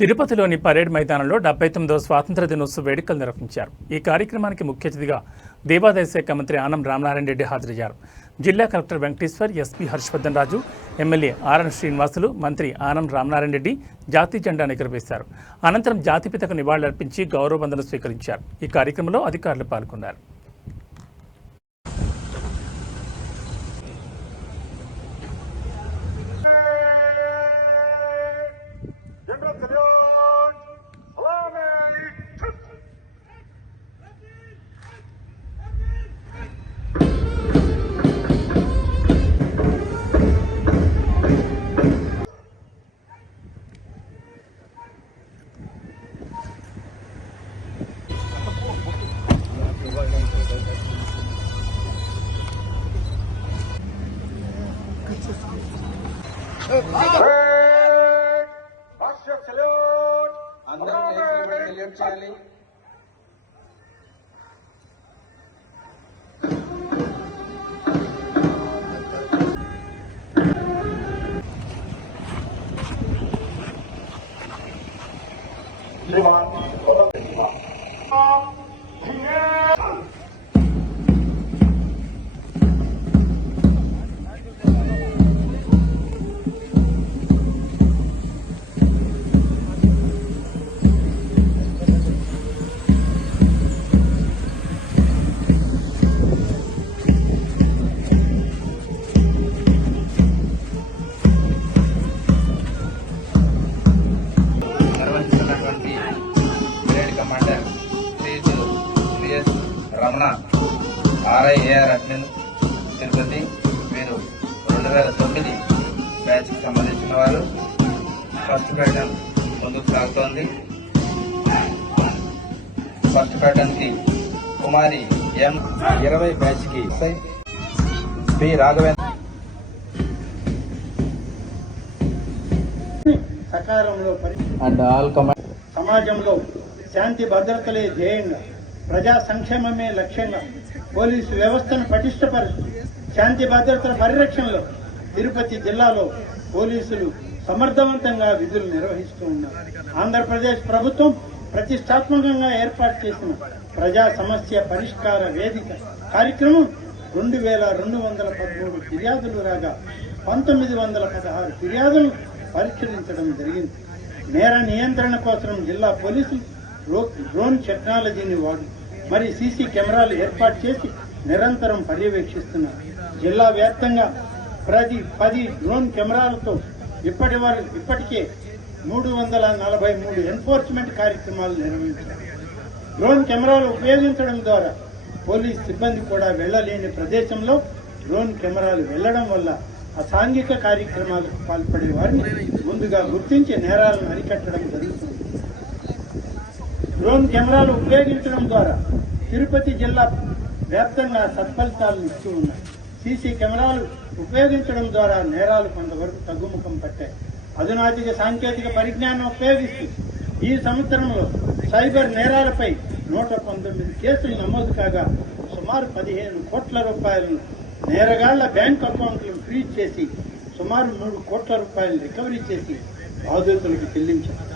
తిరుపతిలోని పరేడ్ మైదానంలో 79వ స్వాతంత్ర దినోత్సవ వేడుకలు నిర్వహించారు. ఈ కార్యక్రమానికి ముఖ్య అతిథిగా దేవాదాయ శాఖ మంత్రి ఆనం రామనారాయణ రెడ్డి హాజరయ్యారు. జిల్లా కలెక్టర్ వెంకటేశ్వర్, ఎస్పీ హర్షవర్ధన్ రాజు, ఎమ్మెల్యే ఆర్ఎన్ శ్రీనివాసులు, మంత్రి ఆనం రామనారాయణ రెడ్డి జాతీయ జెండాను ఎగురవేశారు. అనంతరం జాతిపితకు నివాళులర్పించి గౌరవ వందనం స్వీకరించారు. ఈ కార్యక్రమంలో అధికారులు పాల్గొన్నారు. చేయాలి. రమణ ఆర్ఐఏఆర్ అడ్మిన్ తిరుపతి వీరు 2009 బ్యాచ్కి సంబంధించిన వారు. ఫస్ట్ ప్యాటర్న్ ముందుకు సాగుతోంది. ఫస్ట్ ప్యాటర్న్ కి కుమారి ఎం 20 బ్యాచ్ కి పి రాఘవేంద్ర సకాలంలో అండ్ ఆల్ సమాజంలో శాంతి భద్రతలే ధ్యేయంగా, ప్రజా సంక్షేమమే లక్ష్యంగా పోలీసు వ్యవస్థను పటిష్టపరుస్తూ శాంతి భద్రతల పరిరక్షణలో తిరుపతి జిల్లాలో పోలీసులు సమర్థవంతంగా విధులు నిర్వహిస్తూ ఉన్నారు. ఆంధ్రప్రదేశ్ ప్రభుత్వం ప్రతిష్టాత్మకంగా ఏర్పాటు చేసిన ప్రజా సమస్య పరిష్కార వేదిక కార్యక్రమం 2213 ఫిర్యాదులు రాగా 1916 ఫిర్యాదులు పరిష్కరించడం జరిగింది. నేర నియంత్రణ కోసం జిల్లా పోలీసులు డ్రోన్ టెక్నాలజీని వాడి మరి సీసీ కెమెరాలు ఏర్పాటు చేసి నిరంతరం పర్యవేక్షిస్తున్నారు. జిల్లా వ్యాప్తంగా ప్రతి 10 డ్రోన్ కెమెరాలతో ఇప్పటికే 343 ఎన్ఫోర్స్మెంట్ కార్యక్రమాలు నిర్వహించారు. డ్రోన్ కెమెరాలు ఉపయోగించడం ద్వారా పోలీస్ సిబ్బంది కూడా వెళ్లలేని ప్రదేశంలో డ్రోన్ కెమెరాలు వెళ్లడం వల్ల అసాంఘిక కార్యక్రమాలకు పాల్పడే వారిని ముందుగా గుర్తించి నేరాలను అరికట్టడం జరుగుతుంది. డ్రోన్ కెమెరాలు ఉపయోగించడం ద్వారా తిరుపతి జిల్లా వ్యాప్తంగా సత్ఫలితాలను ఇస్తూ ఉన్నాయి. సీసీ కెమెరాలు ఉపయోగించడం ద్వారా నేరాలు కొంతవరకు తగ్గుముఖం పట్టాయి. అధునాతిక సాంకేతిక పరిజ్ఞానం ఉపయోగిస్తూ ఈ సంవత్సరంలో సైబర్ నేరాలపై 119 కేసులు నమోదు కాగా సుమారు 15 కోట్ల రూపాయలను నేరగాళ్ల బ్యాంక్ అకౌంట్లను ఫ్రీజ్ చేసి సుమారు 3 కోట్ల రూపాయలు రికవరీ చేసి బాధితులకు చెల్లించారు.